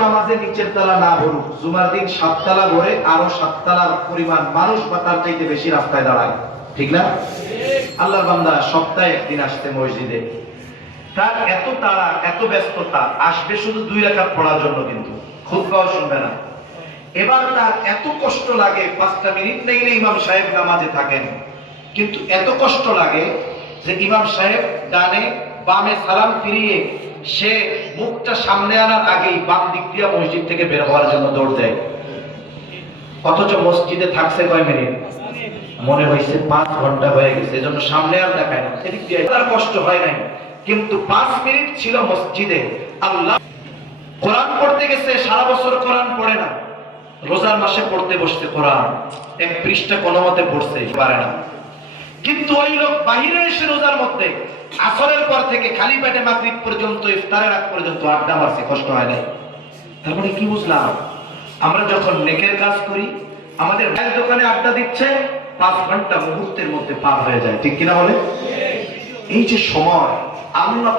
নামাজের নিচের তলা না ভরুক, জুমার দিন সাততলা ভরে আরও সাততলার পরিমাণ মানুষ বা তার চাইতে বেশি রাস্তায় দাঁড়ায়। ঠিক না? আল্লাহ বান্দা সপ্তাহে একদিন আসতে মসজিদে। তার এত তাড়া, এত ব্যস্ততা, আসবে শুধু দুই রাকাত পড়ার জন্য কিন্তু। খুতবাও শুনবে না। এবার তার এত কষ্ট লাগে, পাঁচটা মিনিট নেইলে ইমাম সাহেব নামাজে থাকেন। কিন্তু এত কষ্ট লাগে যে ইমাম সাহেব ডানে বামে সালাম ফিরিয়ে সে মুখটা সামনে আনার আগেই বাম দিক দিয়ে মসজিদ থেকে বের হওয়ার জন্য দৌড় দেয়। অথচ মসজিদে থাকছে কয় মিনিট? মনে হয়েছে পাঁচ ঘণ্টা হয়ে গেছে, এজন্য সামনে আর দেখায় না। সেদিক দিয়ে তার কষ্ট হয় নাই। কিন্তু পাঁচ মিনিট ছিল মসজিদে। আল্লাহ কোরআন পড়তে গেছে, সারা বছর কোরআন পড়ে না। রোজার মাসে পড়তে বসতে কোরআন। এক পৃষ্ঠা কোনো মতে পড়ছে, পারে না। কিন্তু ওই লোক বাহিরে এসে রোজার মধ্যে আসরের পর থেকে খালি পেটে মাগরিব পর্যন্ত, ইফতারের আগ পর্যন্ত আড্ডা মারছে, কষ্ট হয় নাই। তার মানে কি বুঝলাম? আমরা যখন নেকের কাজ করি, আমাদের ভাইয়ের দোকানে আড্ডা দিচ্ছে, পাঁচ ঘণ্টা মুহূর্তের মধ্যে পার হয়ে যায়, ঠিক কিনা বলে এই যে সময়, আল্লাহ